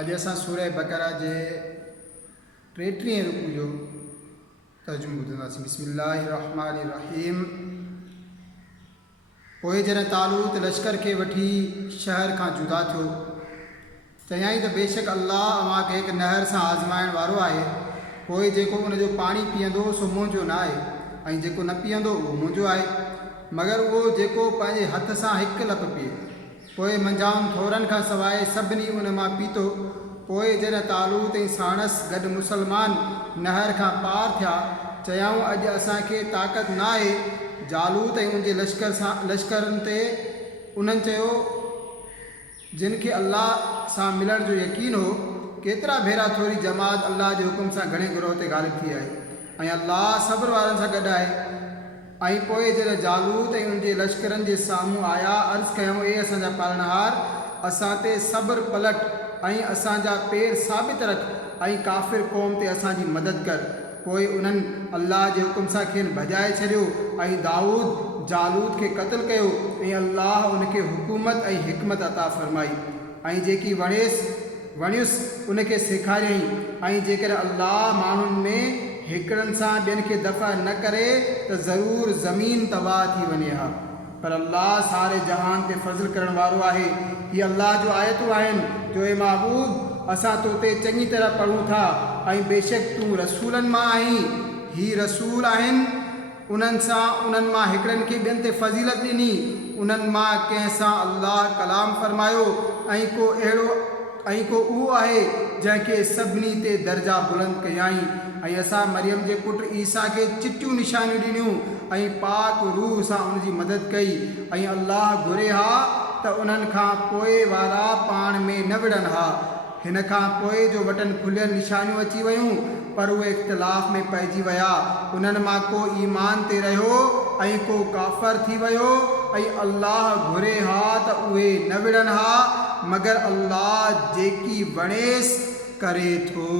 अॼु असां सूरह बक़रा जे 33 रुकू जो तर्जुमो ॿुधंदासीं। बिस्मिल्लाहिर्रहमानिर्रहीम। पोइ जॾहिं तालूत लश्कर खे वठी शहर खां जुदा थियो, चयाईं त बेशक अल्लाह अव्हांखे हिकु नहर सां आज़माइण वारो आहे। पोइ जेको उन जो पाणी पीअंदो सो मुंहिंजो न आहे, ऐं जेको न पीअंदो उहो मुंहिंजो आहे, मगर उहो जेको पंहिंजे हथ सां हिकु लप पीए। पोइ मंझाउनि थोरनि खां सवाइ सभिनी उन मां पीतो। पोइ जॾहिं तालूत ऐं साणस गॾु मुसलमान नहर खां पार थिया, चयाऊं अॼु असांखे ताक़त न आहे। जालूत ऐं उनजे लश्करनि ते उन्हनि चयो, जिन खे अल्लाह सां मिलण जो यकीन हो, केतिरा भेरा थोरी जमात अल्लाह जे हुकुम सां घणे गिरोह ते ग़ालिब थी आहे, ऐं अल्लाह सब्र वारनि सां गॾु आहे। ऐं पोइ जॾहिं जालूत ऐं उनजे लश्करनि जे साम्हूं आया, अर्ज़ु कयूं, ए असांजा पालनहार, असां ते सब्र पलट ऐं असांजा पेर साबित रख ऐं काफ़िर क़ौम ते असांजी मदद कर। पोइ उन्हनि अल्लाह जे हुकुम सां खेनि भॼाए छॾियो ऐं दाऊद जालूत खे क़त्ल कयो, ऐं अल्लाह उनखे हुकूमत ऐं हिकमत अता फ़रमाई, ऐं जेकी वणियुसि उनखे सेखारियईं। ऐं जेकर अल्लाह माण्हुनि में हिकिड़नि सां ॿियनि खे दफ़ा न करे त ज़रूरु ज़मीन तबाह थी वञे हा, पर अल्लाह सारे जहान ते फज़ल करण वारो आहे। हीअ अल्लाह जो आयतूं आहिनि जो ए महबूब असां तो ते चङी तरह पढ़ूं था, ऐं बेशक तूं रसूलनि मां आहीं। ही रसूल आहिनि, उन्हनि मां हिकिड़नि खे ॿियनि ते फ़ज़ीलत ॾिनी, उन्हनि मां कंहिं सां अल्लाह कलाम फ़रमायो, ऐं को उहो आहे जंहिंखे सभिनी ते दर्जा बुलंद कयाईं। ऐं असां मरियम जे पुटु ईसा खे चिटियूं निशानियूं ॾिनियूं ऐं पाक रूह सां उनजी मदद कई। ऐं अल्लाह घुरे हा त उन्हनि खां पोइ वारा पाण में न विढ़नि हा। हिन खां पोइ जो वटनि खुलियल निशानियूं अची वयूं, पर उहे इख़्तिलाफ़ में पइजी विया। उन्हनि मां को ईमान ते रहियो ऐं को काफ़र थी वियो। ऐं अल्लाह घुरे हा त उहे न विढ़नि हा, मगर अल्लाह जेकी वणेसि करे थो।